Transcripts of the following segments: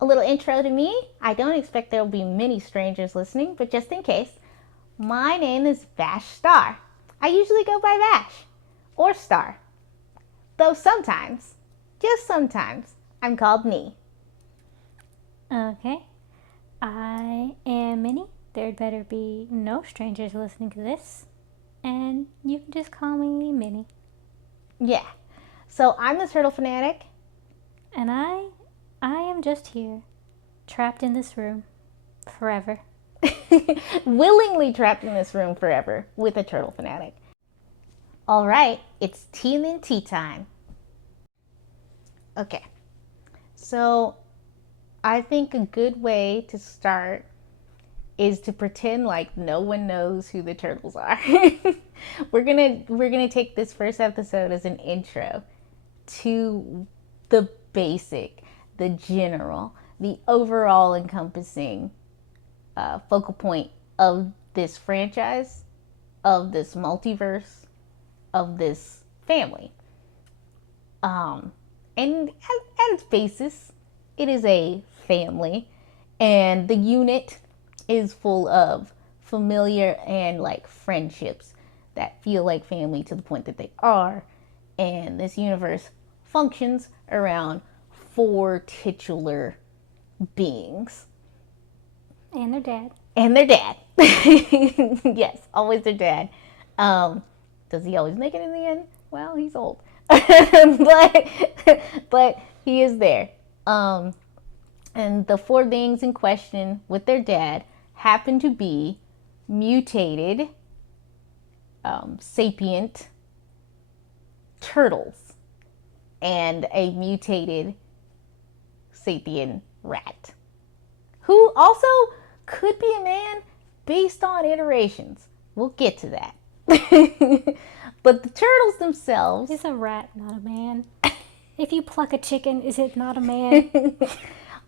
A little intro to me. I don't expect there will be many strangers listening, but just in case, my name is Vash Star. I usually go by Vash or Star, though sometimes, just sometimes, I'm called Nee. Okay. I am Minnie. There'd better be no strangers listening to this. And you can just call me Minnie. Yeah. So I'm the turtle fanatic. And I am just here, trapped in this room, forever. Willingly trapped in this room forever with a turtle fanatic. All right, it's TMNTea time. Okay, so I think a good way to start is to pretend like no one knows who the turtles are. we're gonna take this first episode as an intro to the basic, the general, the overall encompassing focal point of this franchise, of this multiverse, of this family. And at its basis, it is a family, and the unit is full of familiar and like friendships that feel like family to the point that they are. And this universe functions around four titular beings. And their dad. And their dad. Yes, always their dad. Does he always make it in the end? Well, he's old. but but he is there. And the four beings in question with their dad happen to be mutated, sapient turtles and a mutated sapient rat, who also could be a man based on iterations. We'll get to that. But the turtles themselves. He's a rat, not a man. If you pluck a chicken, is it not a man?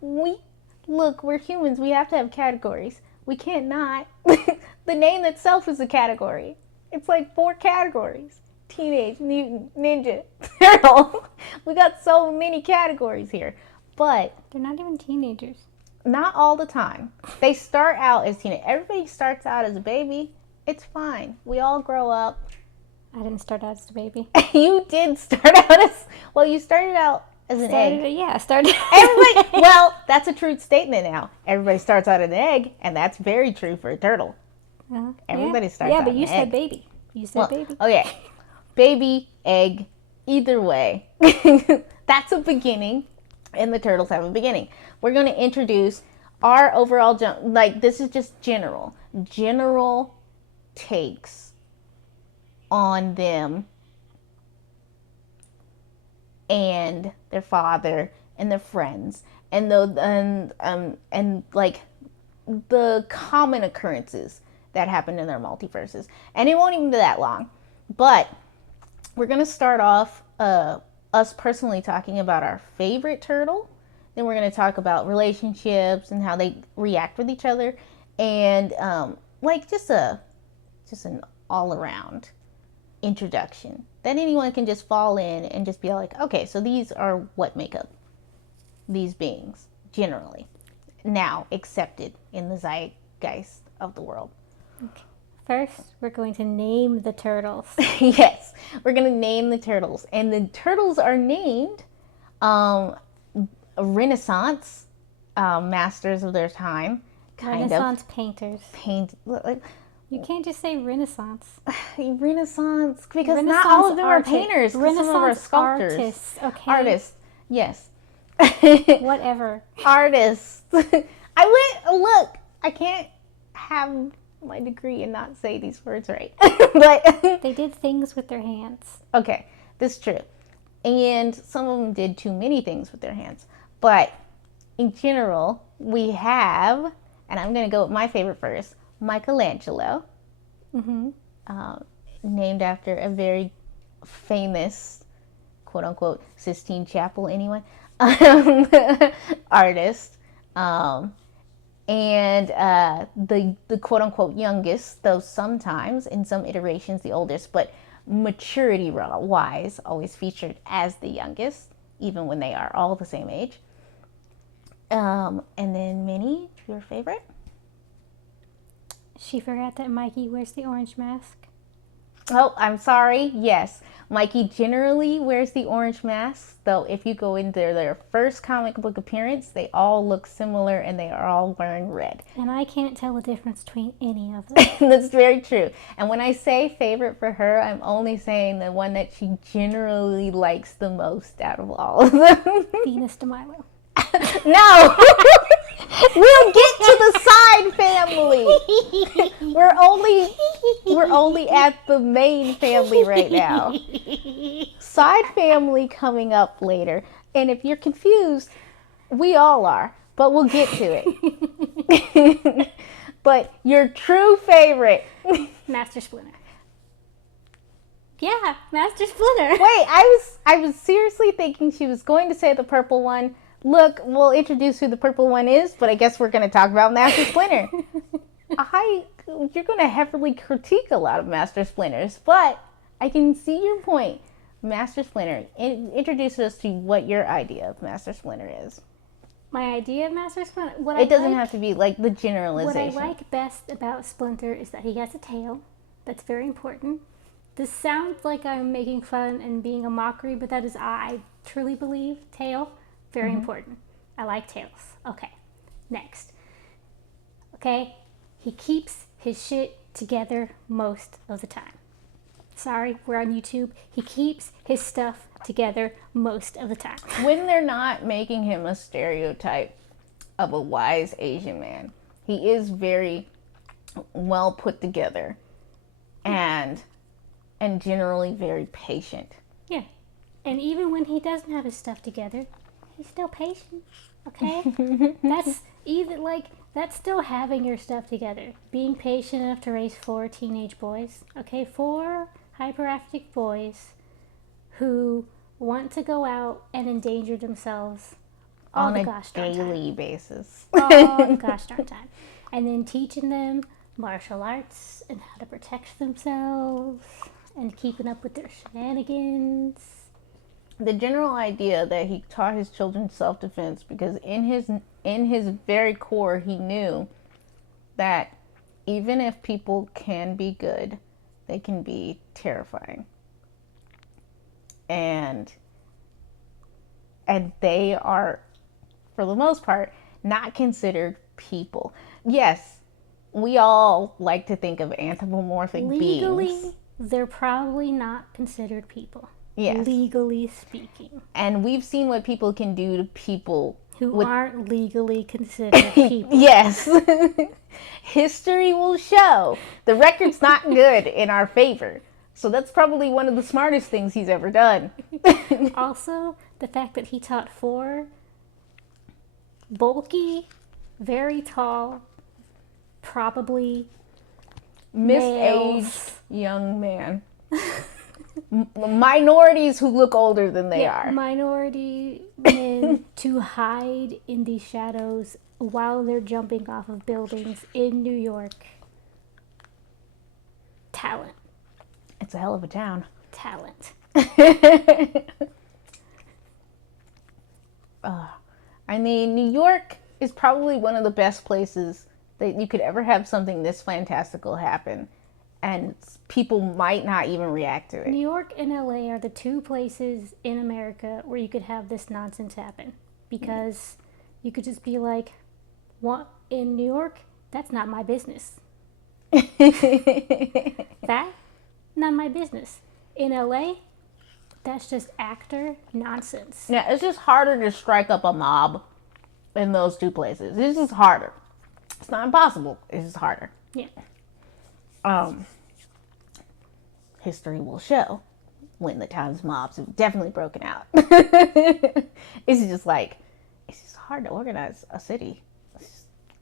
We're humans. We have to have categories. We can't not. The name itself is a category. It's like 4 categories. Teenage Mutant Ninja Turtle. We got so many categories here. But they're not even teenagers. Not all the time. They start out as teenagers. Everybody starts out as a baby. It's fine. We all grow up. I didn't start out as a baby. You did start out as, well, you started out as an egg. Yeah, I started. Everybody, well, that's a true statement now. Everybody starts out as an egg, and that's very true for a turtle. Everybody starts out as an egg. Yeah, but you said baby. You said baby. Okay. Baby, egg, either way. That's a beginning, and the turtles have a beginning. We're going to introduce our overall, this is just general takes on them and their father and their friends and like the common occurrences that happen in their multiverses. And it won't even be that long, but we're gonna start off us personally talking about our favorite turtle. Then we're gonna talk about relationships and how they react with each other, and just an all around introduction that anyone can just fall in and just be like, okay, so these are what make up these beings generally now accepted in the zeitgeist of the world. Okay. First, we're going to name the turtles. Yes, we're going to name the turtles. And the turtles are named Renaissance masters of their time. Renaissance painters. You can't just say Renaissance. Renaissance, because not all of them are painters. Renaissance some of them are sculptors. Artists, okay? Artists, yes. Whatever. Artists. Look, I can't have my degree and not say these words right. But they did things with their hands. Okay, this is true. And some of them did too many things with their hands. But in general, we have, and I'm going to go with my favorite first, Michelangelo, named after a very famous, quote unquote, Sistine Chapel, anyway, artist. And the quote unquote youngest, though sometimes in some iterations the oldest, but maturity wise, always featured as the youngest, even when they are all the same age. And then Minnie, your favorite? She forgot that Mikey wears the orange mask. Oh, I'm sorry. Yes, Mikey generally wears the orange mask, though if you go into their first comic book appearance, they all look similar and they are all wearing red. And I can't tell the difference between any of them. That's very true. And when I say favorite for her, I'm only saying the one that she generally likes the most out of all of them. Venus de Milo. No! We'll get to the side family. We're only at the main family right now. Side family coming up later. And if you're confused, we all are, but we'll get to it. But your true favorite. Master Splinter. Yeah, Master Splinter. Wait, I was seriously thinking she was going to say the purple one. Look, we'll introduce who the purple one is, but I guess we're going to talk about Master Splinter. You're going to heavily critique a lot of Master Splinters, but I can see your point. Master Splinter, introduce us to what your idea of Master Splinter is. My idea of Master Splinter? It doesn't have to be like the generalization. What I like best about Splinter is that he has a tail. That's very important. This sounds like I'm making fun and being a mockery, but that is, I truly believe, tail. Very important. I like tails. Okay, next. Okay, he keeps his shit together most of the time. Sorry, we're on YouTube. He keeps his stuff together most of the time. When they're not making him a stereotype of a wise Asian man, he is very well put together and generally very patient. Yeah, and even when he doesn't have his stuff together, he's still patient, okay? That's still having your stuff together. Being patient enough to raise 4 teenage boys, okay? 4 hyperactive boys who want to go out and endanger themselves all on the a gosh darn daily time. basis. All the gosh darn time. And then teaching them martial arts and how to protect themselves and keeping up with their shenanigans. The general idea that he taught his children self-defense because in his very core he knew that even if people can be good, they can be terrifying. And they are, for the most part, not considered people. Yes, we all like to think of anthropomorphic Legally, beings. they're probably not considered people. Yes. Legally speaking. And we've seen what people can do to people who aren't legally considered people. Yes. History will show the record's not good in our favor. So that's probably one of the smartest things he's ever done. Also, the fact that he taught 4 bulky, very tall, probably misaged young man. Minorities who look older than they are. Minority men to hide in the shadows while they're jumping off of buildings in New York. Talent. It's a hell of a town. Talent. I mean, New York is probably one of the best places that you could ever have something this fantastical happen. And people might not even react to it. New York and LA are the 2 places in America where you could have this nonsense happen. Because you could just be like, what, in New York? That's not my business. That? Not my business. In LA? That's just actor nonsense. Yeah, it's just harder to strike up a mob in those 2 places. It's just harder. It's not impossible. It's just harder. Yeah. History will show when the times mobs have definitely broken out. It's just like, it's just hard to organize a city.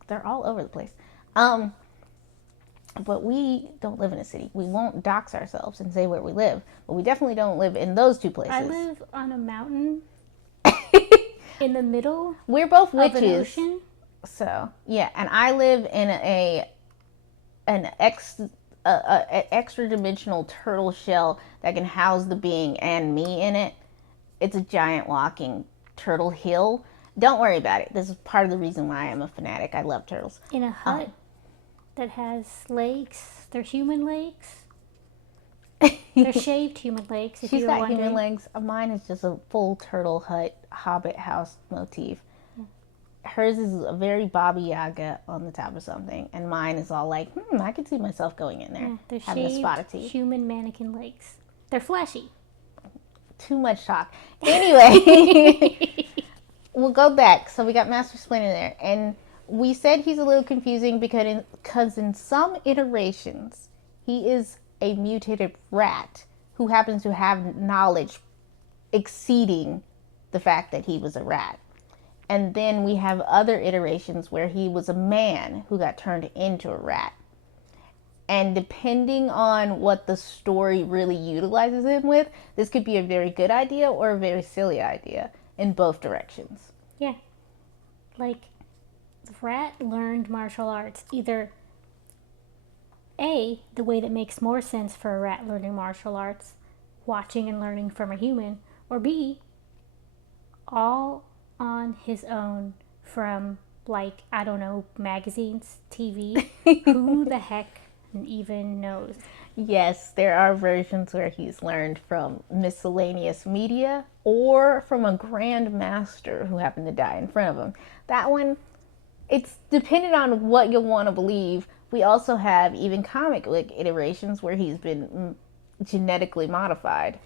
They're all over the place. But we don't live in a city. We won't dox ourselves and say where we live, but we definitely don't live in those 2 places. I live on a mountain in the middle. We're both of witches. An ocean. So, yeah, and I live in an extra dimensional turtle shell that can house the being and me in it. It's a giant walking turtle hill, Don't worry about it. This is part of the reason why I'm a fanatic. I love turtles. In a hut that has legs. They're human legs. They're shaved human legs, if She's you were got wondering. human legs. Mine is just a full turtle hut, hobbit house motif. Hers is a very Baba Yaga on the top of something, and mine is all like, I could see myself going in there, Yeah, they're having a spot of shaved tea. human mannequin legs. They're fleshy. Too much talk. Anyway, we'll go back. So we got Master Splinter there, and we said he's a little confusing because in some iterations, he is a mutated rat who happens to have knowledge exceeding the fact that he was a rat. And then we have other iterations where he was a man who got turned into a rat. And depending on what the story really utilizes him with, this could be a very good idea or a very silly idea in both directions. Yeah. Like, the rat learned martial arts. Either A, the way that makes more sense for a rat learning martial arts, watching and learning from a human, or B, all on his own from, like, I don't know, magazines, TV. Who the heck even knows? Yes, there are versions where he's learned from miscellaneous media or from a grand master who happened to die in front of him. That one, it's dependent on what you want to believe. We also have even comic book iterations where he's been genetically modified.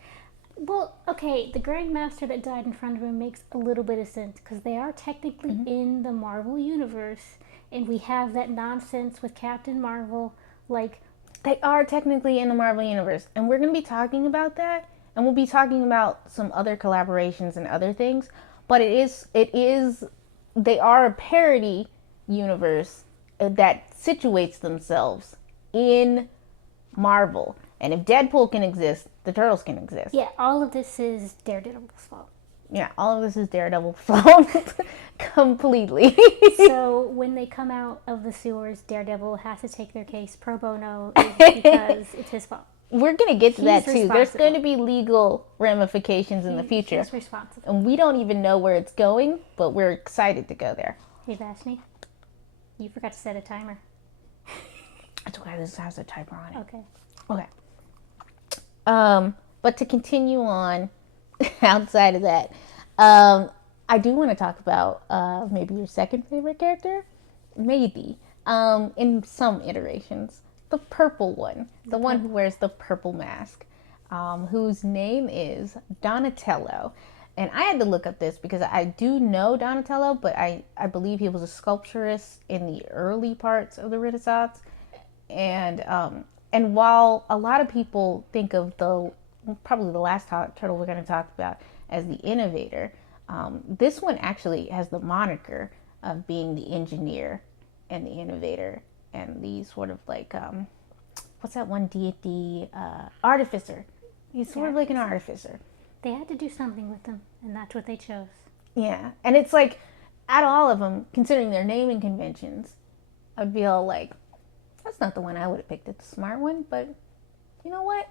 Well, okay, the Grandmaster that died in front of him makes a little bit of sense because they are technically in the Marvel universe, and we have that nonsense with Captain Marvel. Like, They are technically in the Marvel universe, and we're going to be talking about that, and we'll be talking about some other collaborations and other things. But they are a parody universe that situates themselves in Marvel. And if Deadpool can exist, the Turtles can exist. yeah, all of this is Daredevil's fault. Yeah, all of this is Daredevil's fault completely. So when they come out of the sewers, Daredevil has to take their case pro bono because it's his fault. We're going to get to that He's too. There's responsible. going to be legal ramifications in the future. He's responsible. And we don't even know where it's going, but we're excited to go there. Hey, Vashni, you forgot to set a timer. That's why this has a timer on it. Okay. Okay. But to continue on outside of that, I do want to talk about maybe your second favorite character, maybe in some iterations, the purple one, the one who wears the purple mask, whose name is Donatello. And I had to look up this because I do know Donatello, but I believe he was a sculpturist in the early parts of the Renaissance. And while a lot of people think of probably the last turtle we're going to talk about as the innovator, this one actually has the moniker of being the engineer and the innovator and the sort of like, what's that one deity? Artificer. He's sort of like an artificer. They had to do something with them, and that's what they chose. Yeah. And it's like, out of all of them, considering their naming conventions, I'd be all like, that's not the one I would have picked. It's a smart one, but you know what?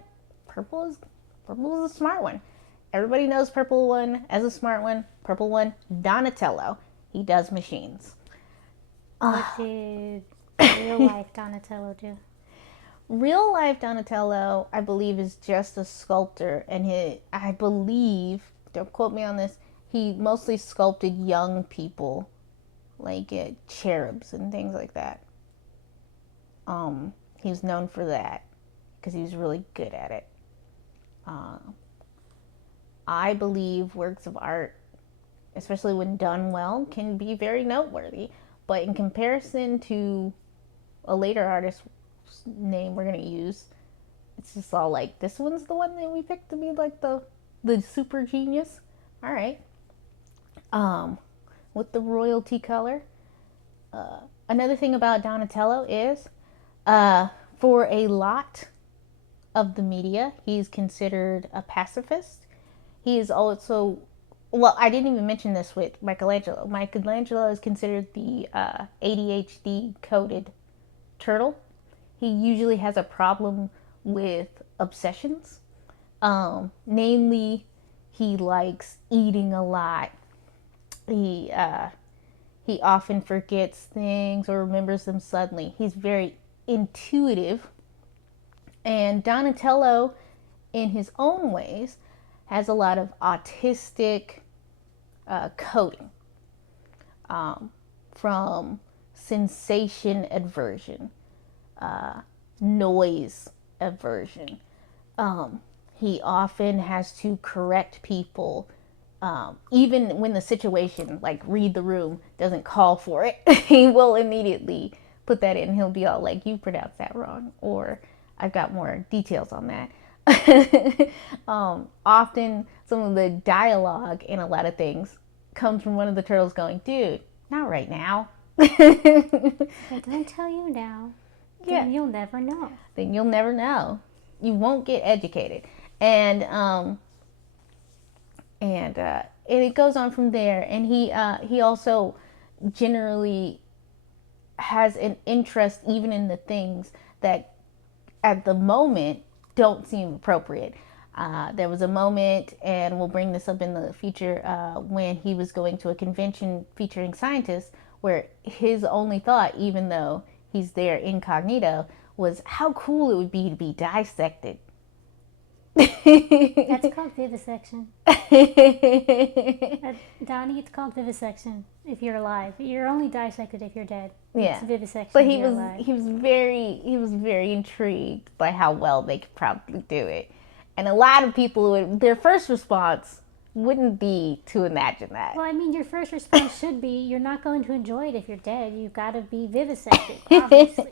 Purple is a smart one. Everybody knows purple one as a smart one. Purple one, Donatello. He does machines. What did real life Donatello do? Real life Donatello, I believe, is just a sculptor, and I believe, don't quote me on this, he mostly sculpted young people, like cherubs and things like that. He was known for that because he was really good at it. I believe works of art, especially when done well, can be very noteworthy. But in comparison to a later artist's name we're going to use, it's just all like, this one's the one that we picked to be like the super genius. All right. With the royalty color. Another thing about Donatello is, for a lot of the media, he's considered a pacifist. He is also, well, I didn't even mention this with Michelangelo. Michelangelo is considered the ADHD coded turtle. He usually has a problem with obsessions. Namely, he likes eating a lot, He he often forgets things or remembers them suddenly. He's very intuitive. And Donatello, in his own ways, has a lot of autistic coding, from sensation aversion, noise aversion. He often has to correct people, even when the situation, like read the room, doesn't call for it. He will immediately put that in. He'll be all like, "You pronounced that wrong," or "I've got more details on that." Often, some of the dialogue in a lot of things comes from one of the turtles going, "Dude, not right now." If I don't tell you now, Yeah, then you'll never know. then you'll never know. You won't get educated, and and it goes on from there. And he also generally has an interest even in the things that at the moment don't seem appropriate. There was a moment, and we'll bring this up in the future, when he was going to a convention featuring scientists, where his only thought, even though he's there incognito, was how cool it would be to be dissected. That's called vivisection. Donnie, it's called vivisection if you're alive. You're only dissected if you're dead. Yeah, It's vivisection but if he you're was alive. he was very intrigued by how well they could probably do it, and a lot of people would, their first response wouldn't be to imagine that. Well, I mean, your first response should be you're not going to enjoy it if you're dead. You've got to be vivisected, obviously.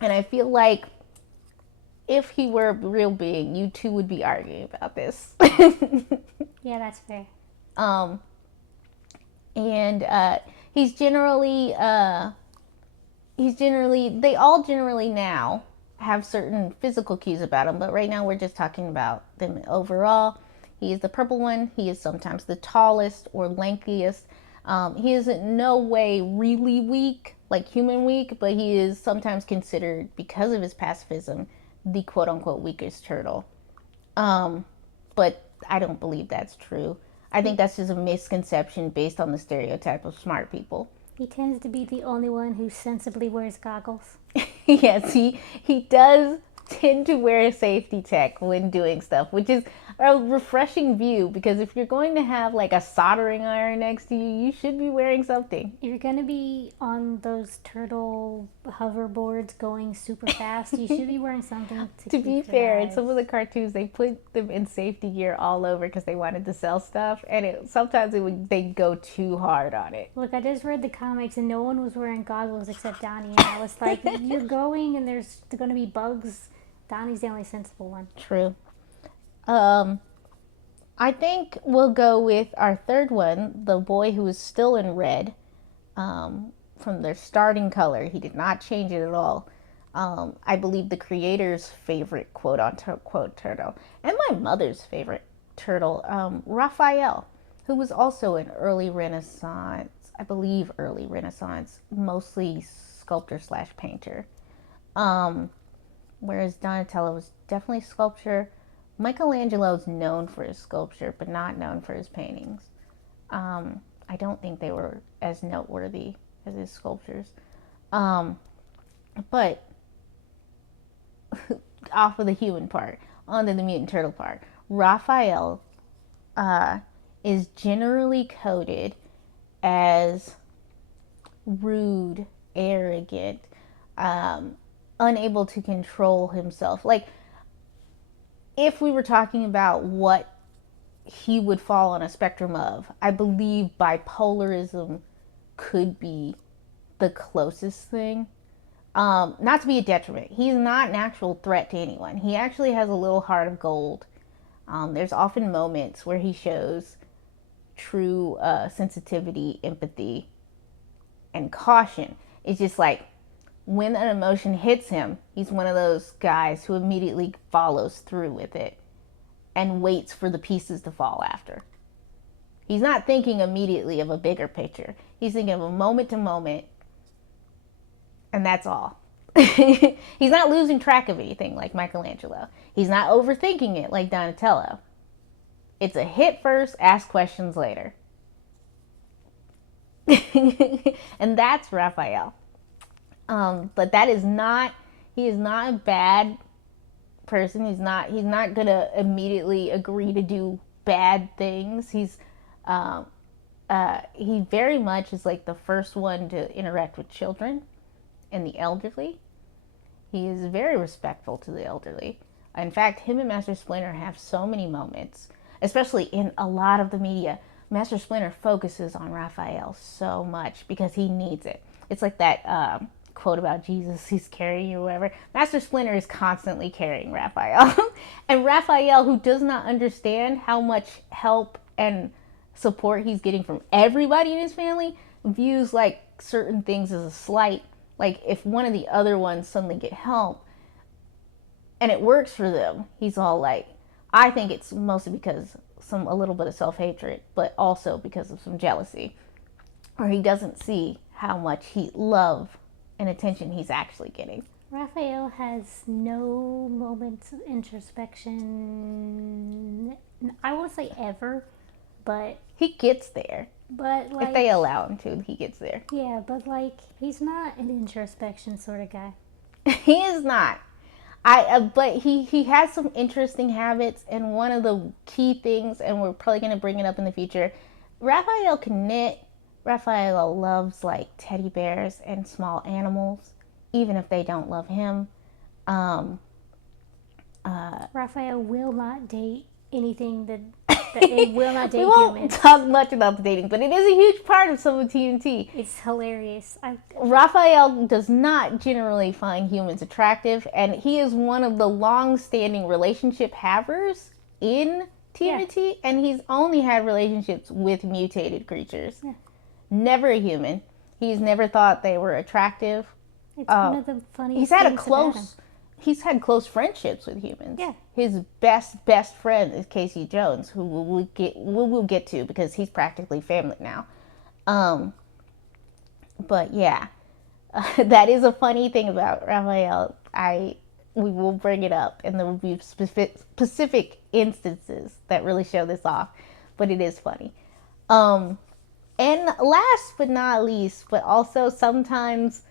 And I feel like if he were a real being, you two would be arguing about this. Yeah, that's fair. um, and he's generally they all generally now have certain physical cues about him, but right now we're just talking about them overall. He is the purple one. He is sometimes the tallest or lankiest. He is in no way really weak, like human weak, but he is sometimes considered, because of his pacifism, the quote unquote weakest turtle. But I don't believe that's true. I think that's just a misconception based on the stereotype of smart people. He tends to be the only one who sensibly wears goggles. Yes, he does tend to wear a safety tech when doing stuff, which is a refreshing view, because if you're going to have like a soldering iron next to you, you should be wearing something. If you're going to be on those turtle hoverboards going super fast, you should be wearing something to To keep be your fair, in eyes. some of the cartoons, they put them in safety gear all over because they wanted to sell stuff, and sometimes they go too hard on it. Look, I just read the comics and no one was wearing goggles except Donnie, and I was like, you're going and there's going to be bugs. Donnie's the only sensible one. True. I think we'll go with our third one, the boy who is still in red, from their starting color. He did not change it at all. I believe the creator's favorite quote unquote turtle, and my mother's favorite turtle, Raphael, who was also an early Renaissance, I believe early Renaissance, mostly sculptor slash painter. Whereas Donatello was definitely sculpture. Michelangelo's known for his sculpture, but not known for his paintings. I don't think they were as noteworthy as his sculptures. But off of the human part, onto the mutant turtle part. Raphael is generally coded as rude, arrogant, unable to control himself. Like, if we were talking about what he would fall on a spectrum of, I believe bipolarism could be the closest thing. Not to be a detriment. He's not an actual threat to anyone. He actually has a little heart of gold. There's often moments where he shows true sensitivity, empathy, and caution. It's just like when an emotion hits him, he's one of those guys who immediately follows through with it and waits for the pieces to fall after. He's not thinking immediately of a bigger picture. He's thinking of a moment to moment, and that's all. He's not losing track of anything like Michelangelo. He's not overthinking it like Donatello. It's a hit first, ask questions later. And that's Raphael. But that is not, he is not a bad person. He's not gonna immediately agree to do bad things. He very much is like the first one to interact with children and the elderly. He is very respectful to the elderly. In fact, him and Master Splinter have so many moments, especially in a lot of the media. Master Splinter focuses on Raphael so much because he needs it. It's like that quote about Jesus, he's carrying you or whatever. Master Splinter is constantly carrying Raphael. And Raphael, who does not understand how much help and support he's getting from everybody in his family, views like certain things as a slight. Like if one of the other ones suddenly get help and it works for them, he's all like, I think it's mostly because a little bit of self-hatred, but also because of some jealousy, or he doesn't see how much love and attention he's actually getting. Raphael has no moments of introspection. I won't say ever, but he gets there. But like, if they allow him to, he gets there. Yeah, but like, he's not an introspection sort of guy. He is not. But he has some interesting habits, and one of the key things, and we're probably going to bring it up in the future, Raphael can knit. Raphael loves like teddy bears and small animals, even if they don't love him. Raphael will not date anything that it will not date we won't humans. talk much about the dating, but it is a huge part of some of TMNTea. It's hilarious. Raphael does not generally find humans attractive, and he is one of the long-standing relationship havers in TMNTea, yeah. And he's only had relationships with mutated creatures. Yeah. Never a human. He's never thought they were attractive. It's one of the funniest things about him. He's had close friendships with humans. Yeah. His best friend is Casey Jones, who we'll get to because he's practically family now. But yeah, that is a funny thing about Raphael. We will bring it up, and there will be specific instances that really show this off. But it is funny. And last but not least, but also sometimes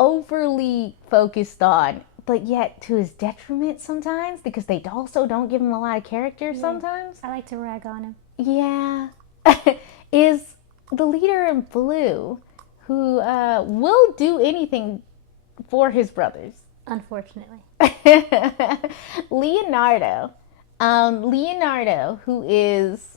overly focused on, but yet to his detriment sometimes, because they also don't give him a lot of character sometimes. I like to rag on him. Yeah. Is the leader in blue, who will do anything for his brothers. Unfortunately. Leonardo. Leonardo, who is...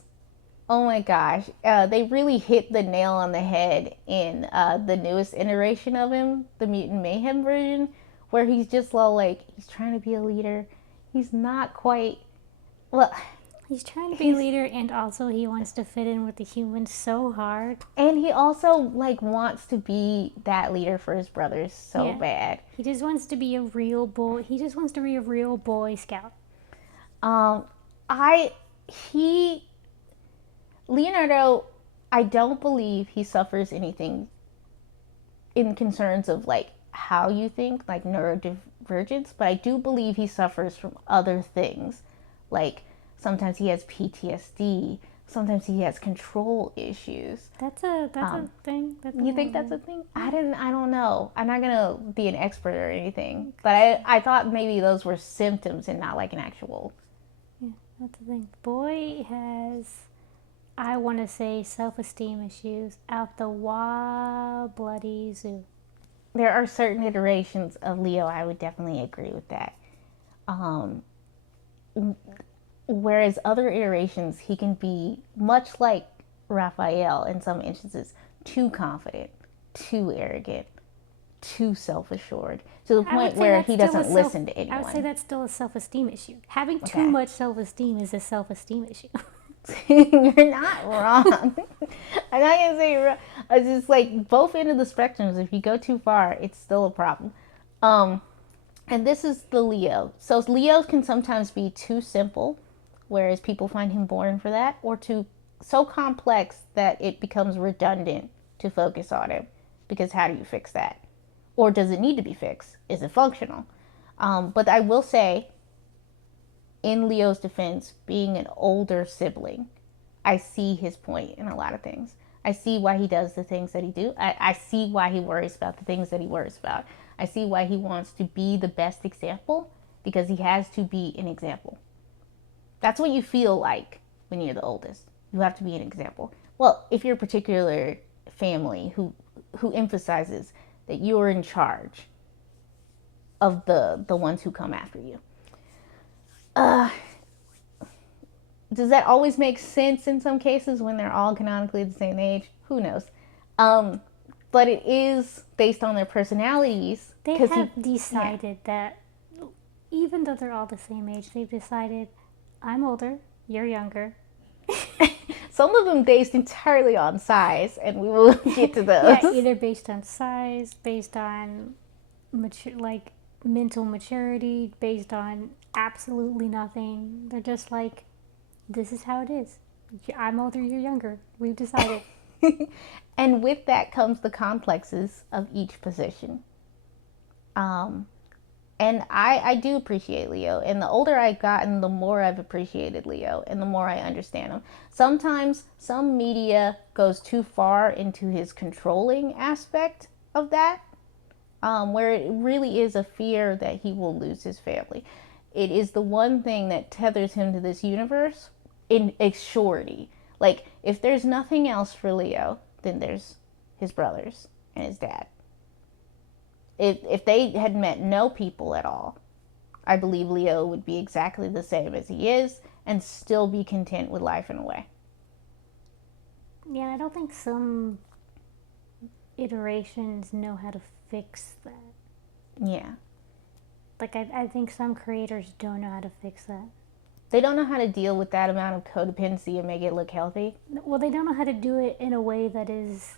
Oh my gosh, they really hit the nail on the head in the newest iteration of him, the Mutant Mayhem version, where he's just all like, he's trying to be a leader. He's not quite, well... He's trying to be a leader, and also he wants to fit in with the humans so hard. And he also, like, wants to be that leader for his brothers so bad. He just wants to be a real boy. He just wants to be a real Boy Scout. Leonardo, I don't believe he suffers anything in concerns of, like, how you think, like neurodivergence, but I do believe he suffers from other things. Like, sometimes he has PTSD, sometimes he has control issues. That's a thing. You think that's a thing? I don't know. I'm not gonna be an expert or anything, but I thought maybe those were symptoms and not like an actual... Yeah, that's the thing. Boy has... I want to say self-esteem issues out the bloody zoo. There are certain iterations of Leo, I would definitely agree with that. Whereas other iterations, he can be much like Raphael in some instances, too confident, too arrogant, too self-assured, to the point where he doesn't listen to anyone. I would say that's still a self-esteem issue. Having too much self-esteem is a self-esteem issue. You're not wrong. I'm not gonna say you're wrong. It's just like both ends of the spectrums. If you go too far, it's still a problem. And this is the Leo. So Leos can sometimes be too simple, whereas people find him boring for that, or so complex that it becomes redundant to focus on him. Because how do you fix that? Or does it need to be fixed? Is it functional? But I will say, in Leo's defense, being an older sibling, I see his point in a lot of things. I see why he does the things that he do. I see why he worries about the things that he worries about. I see why he wants to be the best example, because he has to be an example. That's what you feel like when you're the oldest. You have to be an example. Well, if you're a particular family who emphasizes that you're in charge of the ones who come after you. Does that always make sense in some cases when they're all canonically the same age? Who knows? But it is based on their personalities. They have decided that even though they're all the same age, they've decided, I'm older, you're younger. Some of them based entirely on size, and we will get to those. Yeah, either based on size, based on like mental maturity, based on absolutely nothing. They're just like, this is how it is. I'm older, you're younger. We've decided. And with that comes the complexes of each position. And I do appreciate Leo. And the older I've gotten, the more I've appreciated Leo and the more I understand him. Sometimes some media goes too far into his controlling aspect of that, where it really is a fear that he will lose his family. It is the one thing that tethers him to this universe in surety. Like, if there's nothing else for Leo, then there's his brothers and his dad. If they had met no people at all, I believe Leo would be exactly the same as he is and still be content with life in a way. Yeah, I don't think some iterations know how to fix that. Yeah. Like, I think some creators don't know how to fix that. They don't know how to deal with that amount of codependency and make it look healthy. Well, they don't know how to do it in a way that is.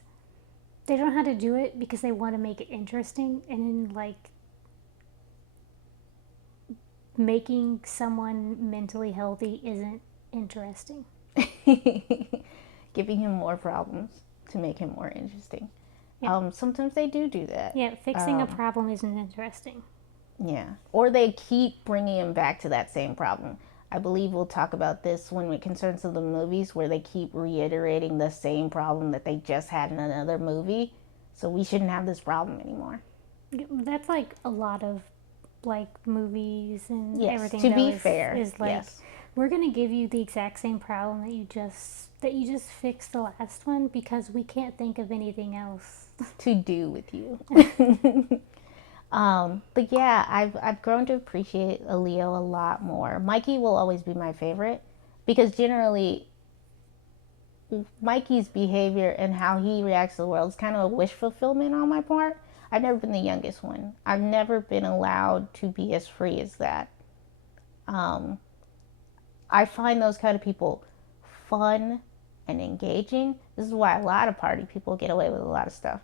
They don't know how to do it because they want to make it interesting, and like making someone mentally healthy isn't interesting. Giving him more problems to make him more interesting. Yeah. Sometimes they do that. Yeah, fixing a problem isn't interesting. Yeah. Or they keep bringing him back to that same problem. I believe we'll talk about this when it concerns the movies, where they keep reiterating the same problem that they just had in another movie. So we shouldn't have this problem anymore. That's like a lot of like movies and everything. To be fair, is like, we're gonna give you the exact same problem that you just fixed the last one because we can't think of anything else to do with you. But yeah, I've grown to appreciate Leo a lot more. Mikey will always be my favorite because generally Mikey's behavior and how he reacts to the world is kind of a wish fulfillment on my part. I've never been the youngest one. I've never been allowed to be as free as that. I find those kind of people fun and engaging. This is why a lot of party people get away with a lot of stuff,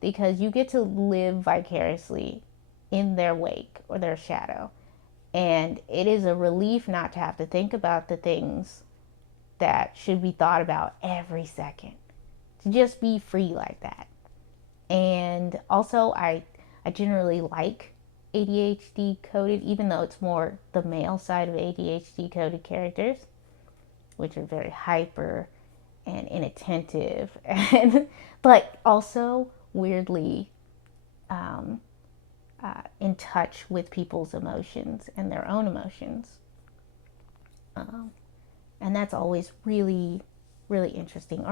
because you get to live vicariously in their wake or their shadow. And it is a relief not to have to think about the things that should be thought about every second. To just be free like that. And also, I generally like ADHD coded, even though it's more the male side of ADHD coded characters, which are very hyper and inattentive, and but also weirdly in touch with people's emotions and their own emotions. And that's always really, really interesting.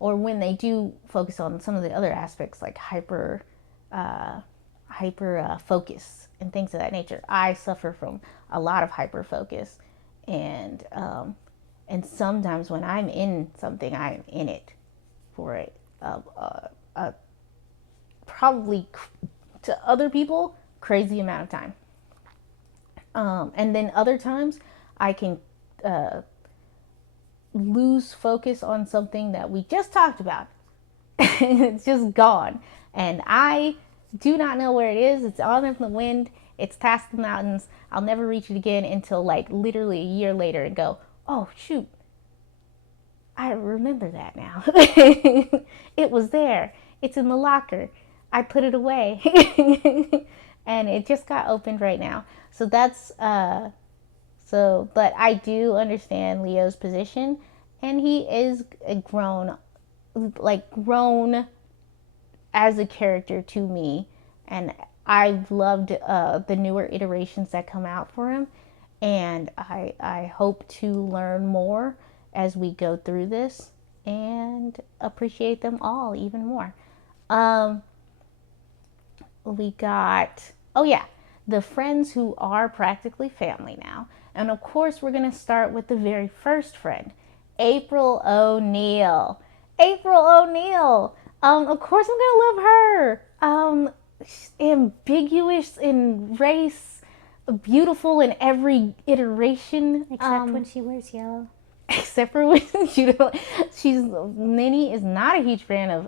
Or when they do focus on some of the other aspects, like hyper focus and things of that nature. I suffer from a lot of hyper focus, and sometimes when I'm in something, I'm in it for a probably to other people crazy amount of time. And then other times I can lose focus on something that we just talked about. It's just gone. And I do not know where it is. It's on in the wind. It's past the mountains. I'll never reach it again until like literally a year later and go, oh shoot, I remember that now. It was there. It's in the locker. I put it away. And it just got opened right now. So So, but I do understand Leo's position, and he is a grown as a character to me, and I've loved the newer iterations that come out for him, and I hope to learn more as we go through this and appreciate them all even more. Um, we got, oh yeah, the friends who are practically family now. And of course, we're going to start with the very first friend, April O'Neil. April O'Neil. Of course, I'm going to love her. Ambiguous in race, beautiful in every iteration. Except when she wears yellow. Except for when Nini is not a huge fan of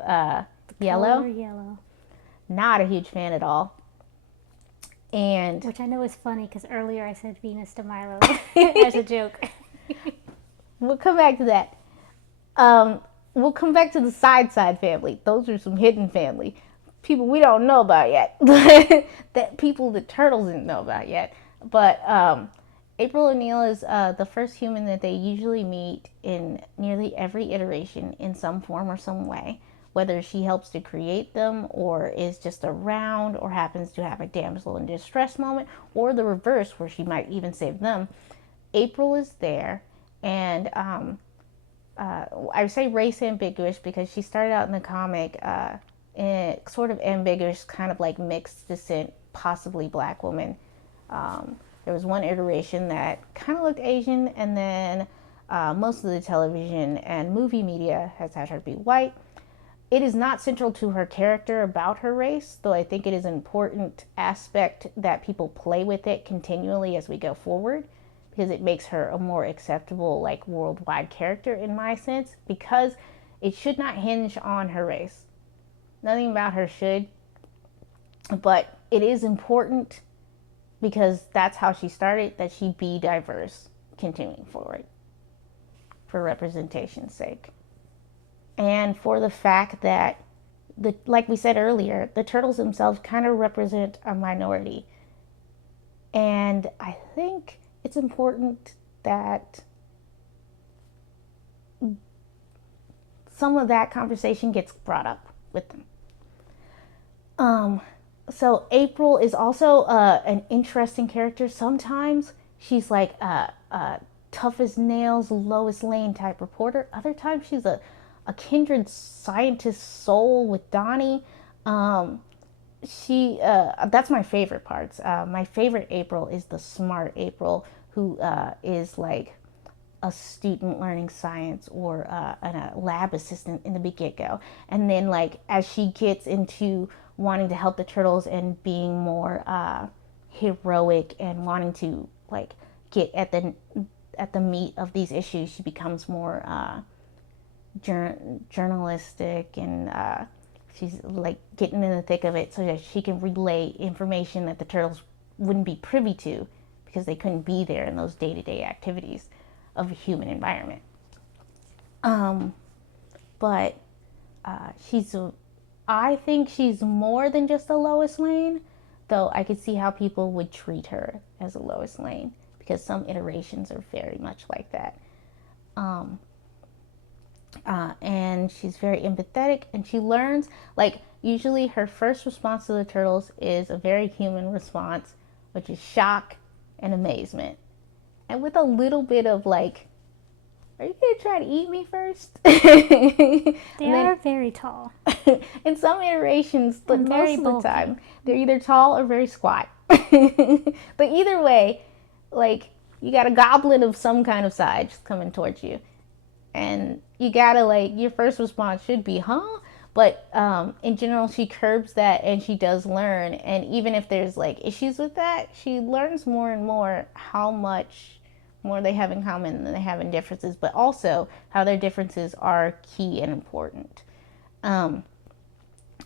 yellow. Yellow. Not a huge fan at all. And which I know is funny because earlier I said Venus de Milo as a joke. We'll come back to that. We'll come back to the side family. Those are some hidden family. People we don't know about yet. That people the turtles didn't know about yet. But April O'Neil is the first human that they usually meet in nearly every iteration in some form or some way. Whether she helps to create them or is just around or happens to have a damsel in distress moment, or the reverse where she might even save them. April is there, and I say race ambiguous because she started out in the comic in sort of ambiguous, kind of like mixed descent, possibly black woman. There was one iteration that kind of looked Asian, and then most of the television and movie media has had her be white. It is not central to her character about her race, though I think it is an important aspect that people play with it continually as we go forward, because it makes her a more acceptable, like, worldwide character in my sense, because it should not hinge on her race. Nothing about her should, but it is important because that's how she started, that she be diverse continuing forward for representation's sake. And for the fact that, like we said earlier, the turtles themselves kind of represent a minority. And I think it's important that some of that conversation gets brought up with them. So April is also an interesting character. Sometimes she's like tough as nails, Lois Lane type reporter. Other times she's a kindred scientist soul with Donnie. That's my favorite parts. My favorite April is the smart April who is like a student learning science or a lab assistant in the get-go. And then like as she gets into wanting to help the turtles and being more heroic and wanting to like get at the meat of these issues, she becomes more journalistic, and she's like getting in the thick of it so that she can relay information that the turtles wouldn't be privy to because they couldn't be there in those day-to-day activities of a human environment. But I think she's more than just a Lois Lane, though I could see how people would treat her as a Lois Lane because some iterations are very much like that. And she's very empathetic, and she learns, like, usually her first response to the turtles is a very human response, which is shock and amazement, and with a little bit of like, are you gonna try to eat me first? They are very tall. In some iterations, but most of the bulky. time they're either tall or very squat. But either way, like, you got a goblin of some kind of size coming towards you, and you gotta, like, your first response should be, huh? But in general, she curbs that, and she does learn. And even if there's like issues with that, she learns more and more how much more they have in common than they have in differences, but also how their differences are key and important. And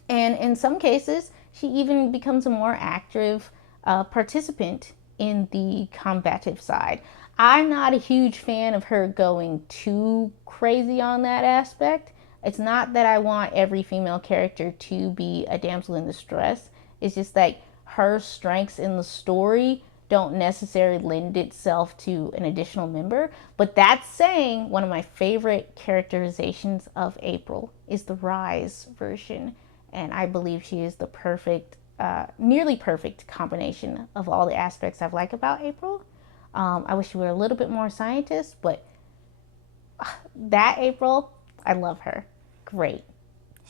in some cases, she even becomes a more active participant in the combative side. I'm not a huge fan of her going too crazy on that aspect. It's not that I want every female character to be a damsel in distress. It's just like her strengths in the story don't necessarily lend itself to an additional member. But that's saying one of my favorite characterizations of April is the Rise version. And I believe she is the perfect, nearly perfect combination of all the aspects I've liked about April. I wish she were a little bit more scientist, but that April, I love her. Great.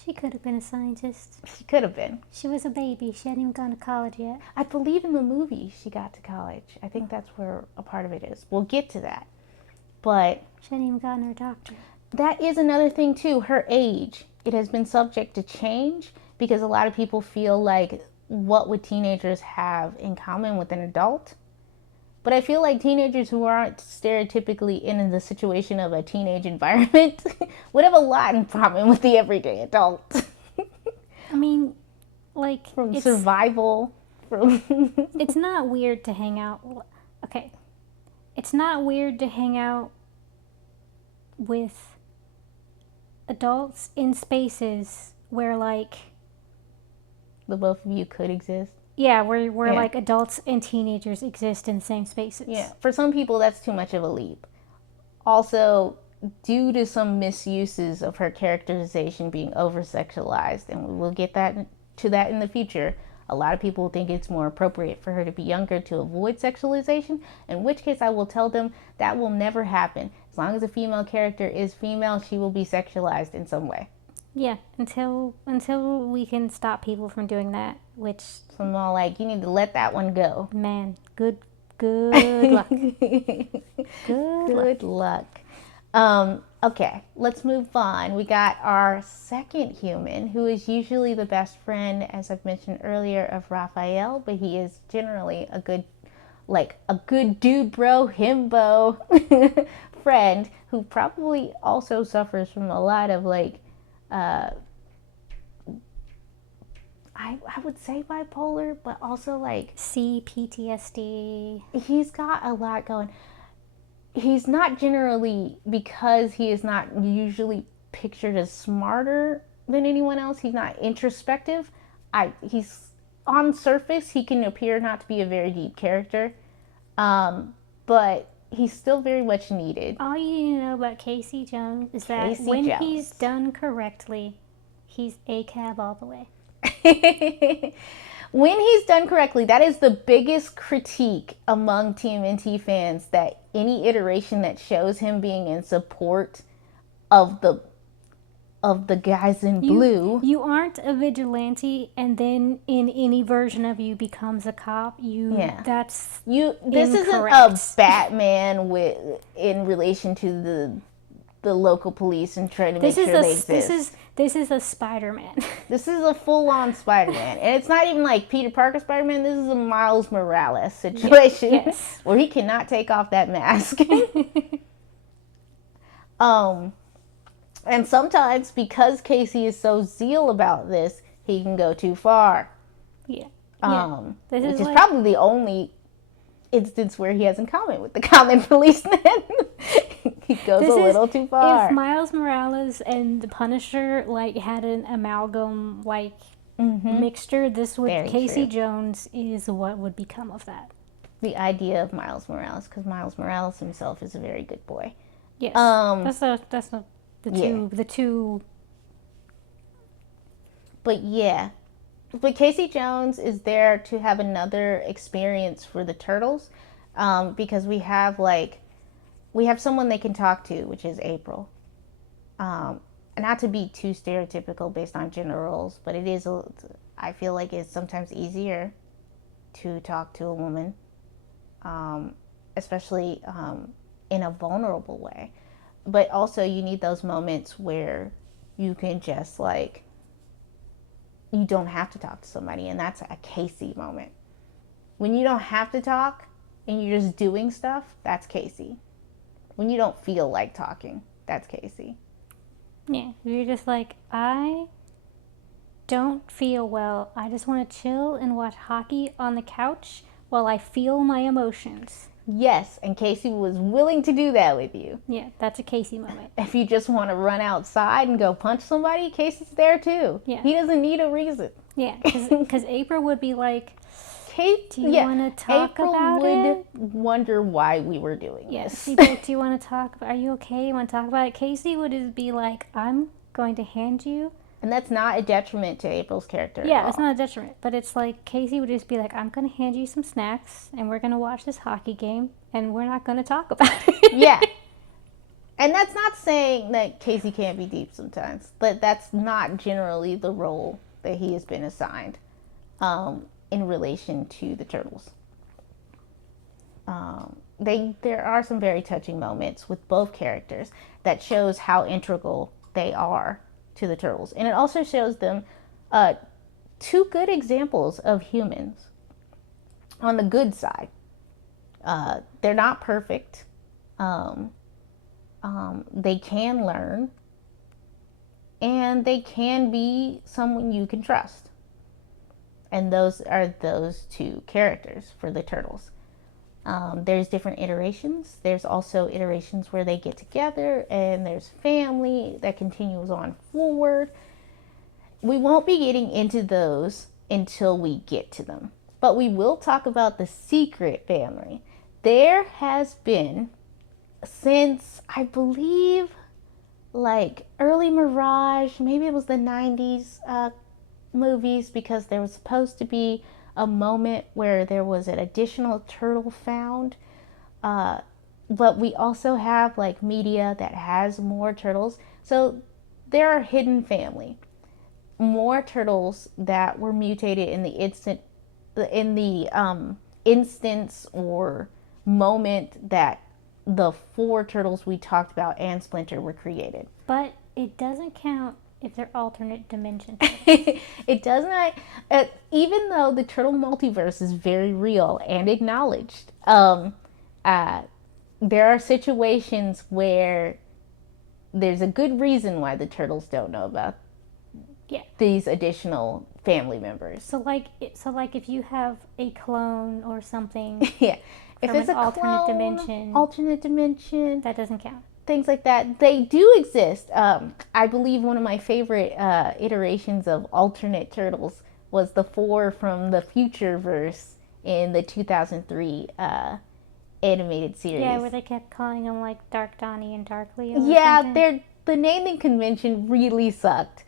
She could have been a scientist. She could have been. She was a baby. She hadn't even gone to college yet. I believe in the movie she got to college. I think that's where a part of it is. We'll get to that. But she hadn't even gotten her doctorate. That is another thing too, her age. It has been subject to change because a lot of people feel like, what would teenagers have in common with an adult? But I feel like teenagers who aren't stereotypically in the situation of a teenage environment would have a lot in common with the everyday adult. I mean, like... From survival. It's not weird to hang out... Okay. It's not weird to hang out with adults in spaces where, like... The both of you could exist. Yeah, where like adults and teenagers exist in the same spaces. Yeah, for some people that's too much of a leap. Also, due to some misuses of her characterization being over-sexualized, and we will get to that in the future, a lot of people think it's more appropriate for her to be younger to avoid sexualization, in which case I will tell them that will never happen. As long as a female character is female, she will be sexualized in some way. Yeah, until we can stop people from doing that, which... So I'm all like, you need to let that one go. Man, good luck. Good luck. Okay, let's move on. We got our second human, who is usually the best friend, as I've mentioned earlier, of Raphael, but he is generally a good dude bro, himbo friend who probably also suffers from a lot of I would say bipolar, but also like PTSD. He's got a lot going. He's not generally, because he is not usually pictured as smarter than anyone else. He's not introspective. He's on surface, he can appear not to be a very deep character, but he's still very much needed. All you need to know about Casey Jones is that he's done correctly, he's a cab all the way. When he's done correctly, that is the biggest critique among TMNT fans, that any iteration that shows him being in support of the guys in blue. You aren't a vigilante, and then in any version of you becomes a cop. This isn't a Batman in relation to the local police and trying to make sure they exist. This is a Spider-Man. This is a full-on Spider-Man. And it's not even like Peter Parker Spider-Man. This is a Miles Morales situation. Yes. Where he cannot take off that mask. And sometimes, because Casey is so zeal about this, he can go too far. Yeah. Which is probably the only instance where he has in common with the common policeman. He goes a little too far. If Miles Morales and the Punisher had an amalgam mixture, Casey Jones is what would become of that. The idea of Miles Morales, because Miles Morales himself is a very good boy. Yes. That's the two. But yeah. But Casey Jones is there to have another experience for the Turtles, because we have someone they can talk to, which is April. Not to be too stereotypical based on gender roles, but I feel like it's sometimes easier to talk to a woman, especially in a vulnerable way. But also you need those moments where you can just you don't have to talk to somebody, and that's a Casey moment. When you don't have to talk and you're just doing stuff, that's Casey. When you don't feel like talking, that's Casey. Yeah, you're just I don't feel well. I just want to chill and watch hockey on the couch while I feel my emotions. Yes, and Casey was willing to do that with you. Yeah, that's a Casey moment. If you just want to run outside and go punch somebody, Casey's there too. Yeah. He doesn't need a reason. Yeah, because April would be like, Kate, Do you yeah, want to talk April about would it? wonder why we were doing Yeah, this. Seabrook, do you want to talk about? Are you okay? You want to talk about it? Casey would just be like, "I'm going to hand you." And that's not a detriment to April's character at Yeah, it's all. not a detriment, but it's like Casey would just be like, "I'm going to hand you some snacks, and we're going to watch this hockey game, and we're not going to talk about it." Yeah. And that's not saying that Casey can't be deep sometimes, but that's not generally the role that he has been assigned in relation to the turtles. There are some very touching moments with both characters that shows how integral they are to the turtles, and it also shows them uh, two good examples of humans on the good side. They're not perfect. Um, they can learn, and they can be someone you can trust. And those are those two characters for the turtles. There's different iterations. There's also iterations where they get together, and there's family that continues on forward. We won't be getting into those until we get to them, but we will talk about the secret family. There has been, since I believe like early Mirage, maybe it was the 90s movies, because there was supposed to be a moment where there was an additional turtle found. Uh, but we also have like media that has more turtles. So there are hidden family. More turtles that were mutated in the instance or moment that the four turtles we talked about and Splinter were created. But it doesn't count if they're alternate dimensions. It does not, even though the turtle multiverse is very real and acknowledged. Uh, there are situations where there's a good reason why the turtles don't know about Yeah. these additional family members. So like if you have a clone or something Yeah, if from it's an a alternate dimension, that doesn't count. things like that, they do exist. I believe one of my favorite iterations of alternate turtles was the four from the future verse in the 2003 animated series. Yeah, where they kept calling them like Dark Donnie and Dark Leo. Yeah, the naming convention really sucked.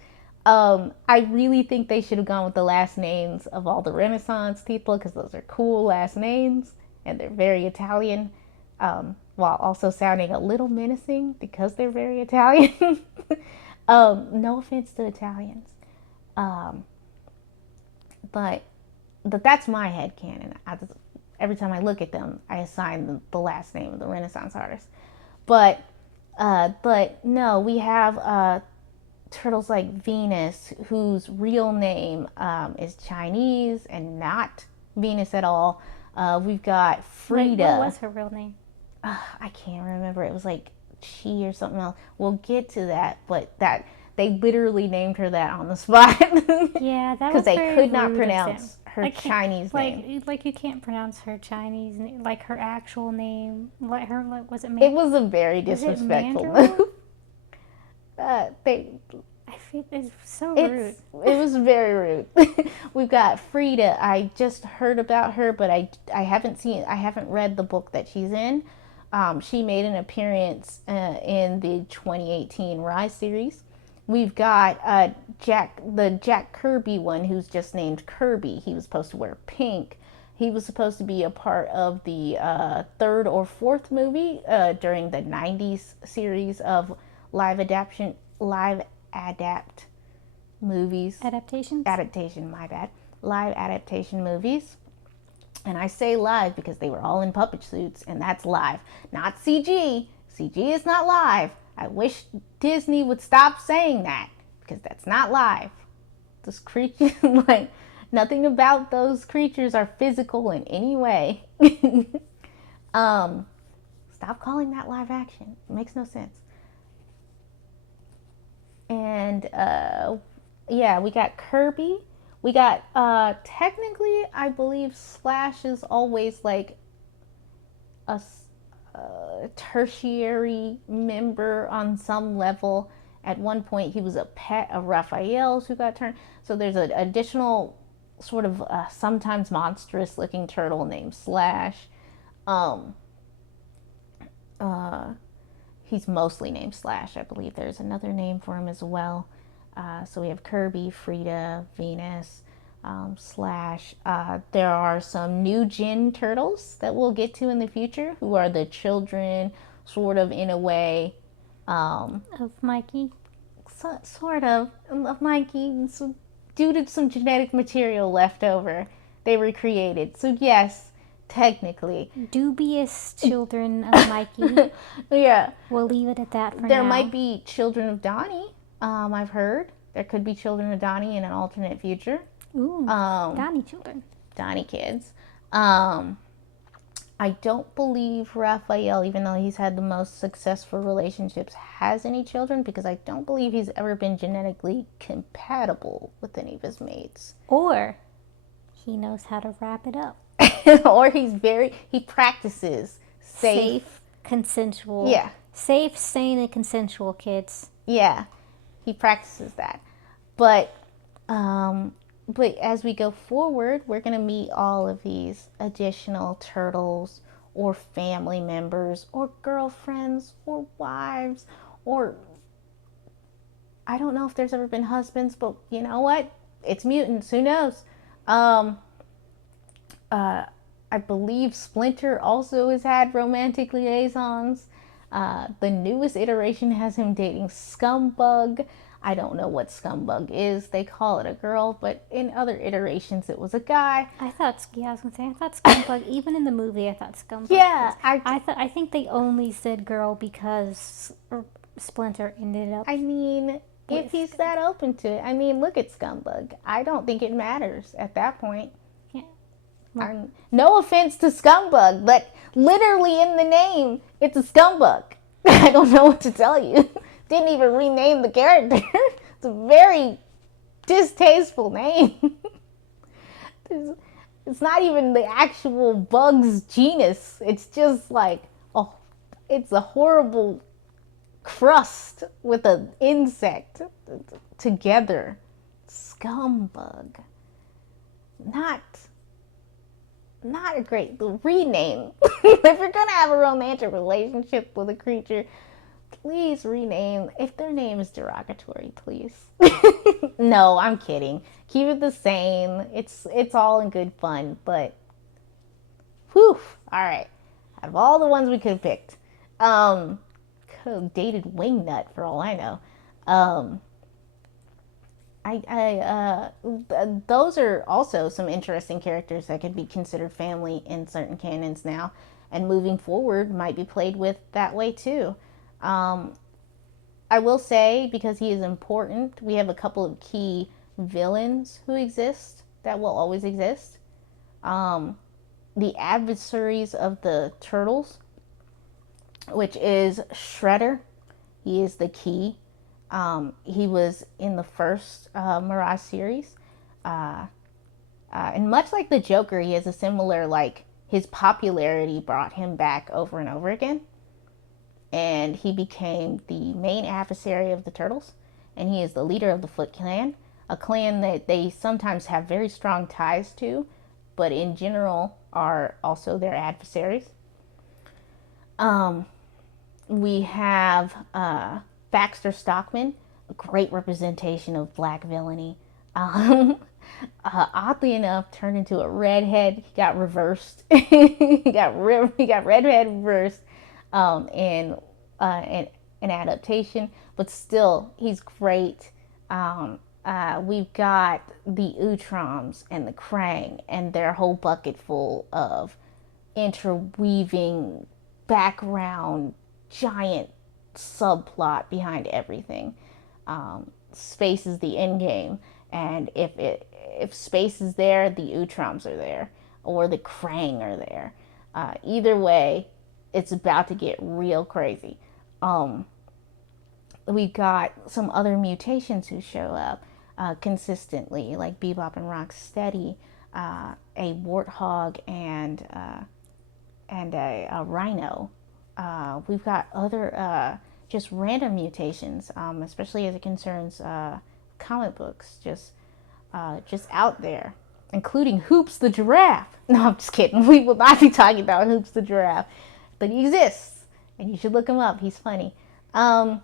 I really think they should have gone with the last names of all the Renaissance people, because those are cool last names and they're very Italian, while also sounding a little menacing because they're very Italian. No offense to Italians, um, but that's my headcanon. Every time I look at them, I assign the last name of the Renaissance artist. But no, we have turtles like Venus, whose real name is Chinese and not Venus at all. We've got Frida. What was her real name? I can't remember. It was like Chi or something else. We'll get to that, but that they literally named her that on the spot. Yeah, that because was they very could not rude of pronounce them. her Chinese name. Like you can't pronounce her Chinese name, like her actual name. Like her, like was it? It was a very disrespectful move. They I feel it's so rude. It was very rude. We've got Frida. I just heard about her, but I haven't read the book that she's in. She made an appearance in the 2018 Rise series. We've got the Jack Kirby one, who's just named Kirby. He was supposed to wear pink. He was supposed to be a part of the third or fourth movie during the 90s series of live adapt movies. Adaptation, my bad. Live adaptation movies. And I say live because they were all in puppet suits, and that's live, not CG. CG is not live. I wish Disney would stop saying that, because that's not live. Those creatures, like, nothing about those creatures are physical in any way. Stop calling that live action. It makes no sense. And yeah, we got Kirby. We got technically, I believe Slash is always like a tertiary member on some level. At one point, he was a pet of Raphael's who got turned. So there's an additional sort of sometimes monstrous looking turtle named Slash. Um, uh, he's mostly named Slash. I believe there's another name for him as well. So we have Kirby, Frida, Venus, Slash. There are some new Gen turtles that we'll get to in the future who are the children, sort of in a way, Of Mikey. sort of Mikey. So due to some genetic material left over, they were created. So yes, technically, Dubious children of Mikey. yeah, We'll leave it at that for there now. might be children of Donnie. I've heard there could be children of Donnie in an alternate future. Ooh, Um, Donnie children. Donnie kids. I don't believe Raphael, even though he's had the most successful relationships, has any children because I don't believe he's ever been genetically compatible with any of his mates. Or he knows how to wrap it up. Or he practices safe. Consensual. Yeah. Safe, sane, and consensual, kids. Yeah, he practices that. But as we go forward, we're going to meet all of these additional turtles or family members or girlfriends or wives or I don't know if there's ever been husbands, but you know what? It's mutants. Who knows? I believe Splinter also has had romantic liaisons. The newest iteration has him dating Scumbug. I don't know what Scumbug is. They call it a girl, but in other iterations it was a guy. I thought Scumbug. Even in the movie, I thought Scumbug. Yeah, I think they only said girl because Splinter ended up. I mean, if he's that open to it. I mean, look at Scumbug. I don't think it matters at that point. Yeah. No offense to Scumbug, but literally in the name, it's a Scumbug. I don't know what to tell you. Didn't even rename the character. It's a very distasteful name. It's not even the actual bug's genus. It's just like, oh, it's a horrible crust with an insect together. Scumbug. Not a great rename. If you're gonna have a romantic relationship with a creature, please rename. If their name is derogatory, please. No, I'm kidding. Keep it the same. It's all in good fun, but whew. All right. Out of all the ones we could have picked, could have dated Wingnut for all I know. Those are also some interesting characters that could be considered family in certain canons now, and moving forward might be played with that way too. I will say, because he is important, we have a couple of key villains who exist that will always exist. The adversaries of the Turtles, which is Shredder. He is the key. He was in the first Mirage series. And much like the Joker, he has a similar, like, his popularity brought him back over and over again. And he became the main adversary of the Turtles. And he is the leader of the Foot Clan, a clan that they sometimes have very strong ties to, but in general are also their adversaries. We have Baxter Stockman, a great representation of black villainy. Oddly enough, turned into a redhead. He got reversed. he got redhead reversed in an adaptation, but still, he's great. We've got the Utroms and the Krang and their whole bucket full of interweaving background giant subplot behind everything. Space is the end game, and if space is there, the Utroms are there, or the Krang are there. Either way, it's about to get real crazy. We got some other mutations who show up consistently, like Bebop and Rocksteady, a warthog, and a rhino. We've got other just random mutations, especially as it concerns comic books, just out there. including Hoops the giraffe. No, I'm just kidding. We will not be talking about Hoops the giraffe, but he exists, and you should look him up. He's funny. But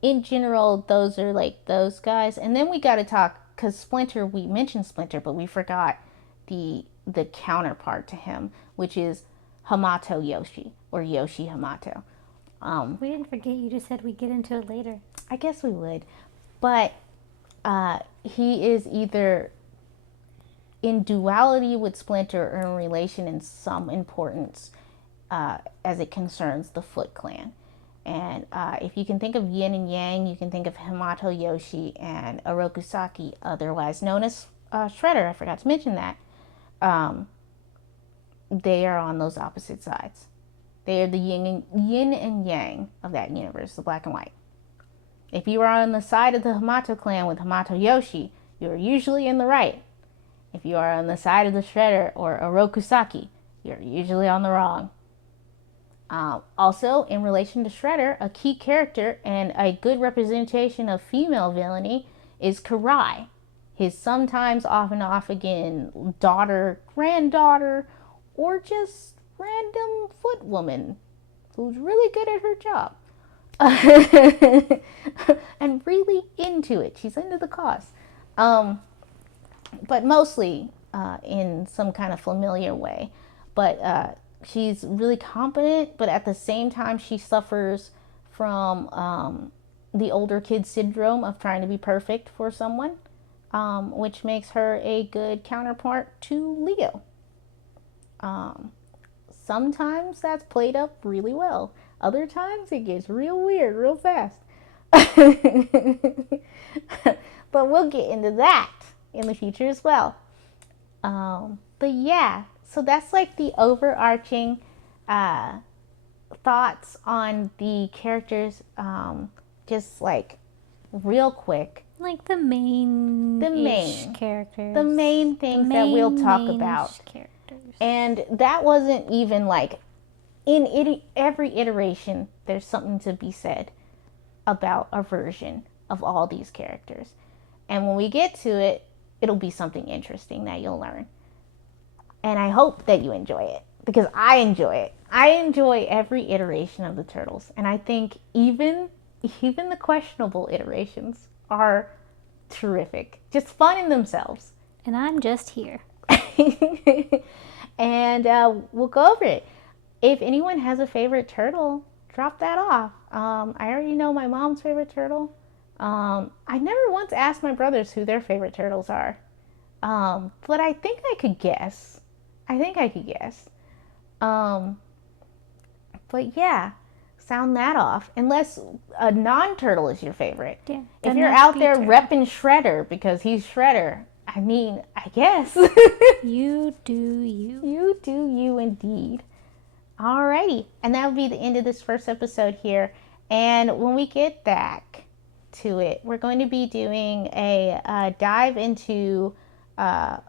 in general, those are like those guys. And then we got to talk, because Splinter, we mentioned Splinter, but we forgot the counterpart to him, which is Hamato Yoshi, or Yoshi Hamato. We didn't forget, you just said we'd get into it later. I guess we would. But he is either in duality with Splinter or in relation in some importance as it concerns the Foot Clan. And if you can think of yin and yang, you can think of Hamato Yoshi and Orokusaki, otherwise known as Shredder. I forgot to mention that. They are on those opposite sides. They are the yin and yang of that universe, the black and white. If you are on the side of the Hamato clan with Hamato Yoshi, you are usually in the right. If you are on the side of the Shredder or Orokusaki, you're usually on the wrong. Also, in relation to Shredder, a key character and a good representation of female villainy is Karai, his sometimes off and off again daughter, granddaughter, or just random foot woman who's really good at her job. And really into it. She's into the cause. But mostly in some kind of familiar way. But she's really competent, but at the same time she suffers from the older kid syndrome of trying to be perfect for someone, which makes her a good counterpart to Leo. Sometimes that's played up really well. Other times it gets real weird real fast. But we'll get into that in the future as well. But yeah, so that's like the overarching thoughts on the characters, just like real quick. Like the main characters. The main things that we'll talk about. Characters. And that wasn't even like, in every iteration, there's something to be said about a version of all these characters. And when we get to it, it'll be something interesting that you'll learn. And I hope that you enjoy it, because I enjoy it. I enjoy every iteration of the Turtles. And I think even the questionable iterations are terrific. Just fun in themselves. And I'm just here. And we'll go over it. If anyone has a favorite turtle, drop that off. I already know my mom's favorite turtle. I never once asked my brothers who their favorite turtles are. But I think I could guess. But yeah, sound that off. Unless a non-turtle is your favorite. Yeah, if you're out there repping Shredder because he's Shredder, I mean, I guess. You do you. You do you indeed. Alrighty. And that'll be the end of this first episode here. And when we get back to it, we're going to be doing a dive into the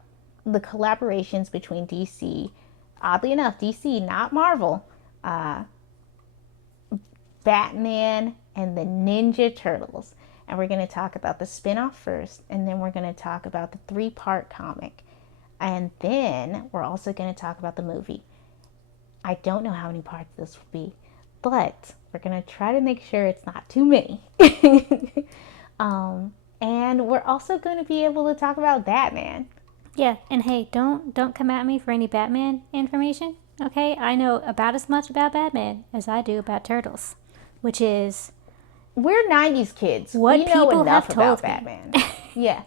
collaborations between DC. Oddly enough, DC, not Marvel. Batman and the Ninja Turtles. And we're going to talk about the spinoff first, and then we're going to talk about the 3-part comic. And then we're also going to talk about the movie. I don't know how many parts this will be, but we're going to try to make sure it's not too many. And we're also going to be able to talk about Batman. Yeah, and hey, don't come at me for any Batman information, okay? I know about as much about Batman as I do about Turtles, which is... We're 90s kids. What we know people enough have told about Batman. Yeah.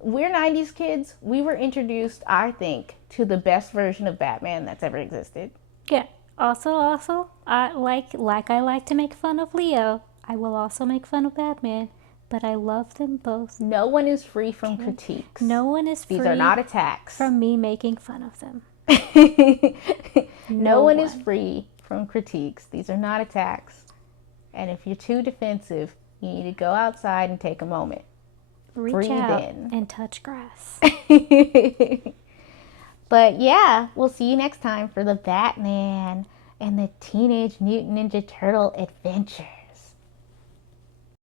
We're 90s kids. We were introduced, I think, to the best version of Batman that's ever existed. Yeah. Also, I like to make fun of Leo. I will also make fun of Batman, but I love them both. No one is free from critiques. No one is free. These are not attacks. From me making fun of them. No one is free from critiques. These are not attacks. And if you're too defensive, you need to go outside and take a moment. Breathe in and touch grass. But yeah, we'll see you next time for the Batman and the Teenage Mutant Ninja Turtle adventure.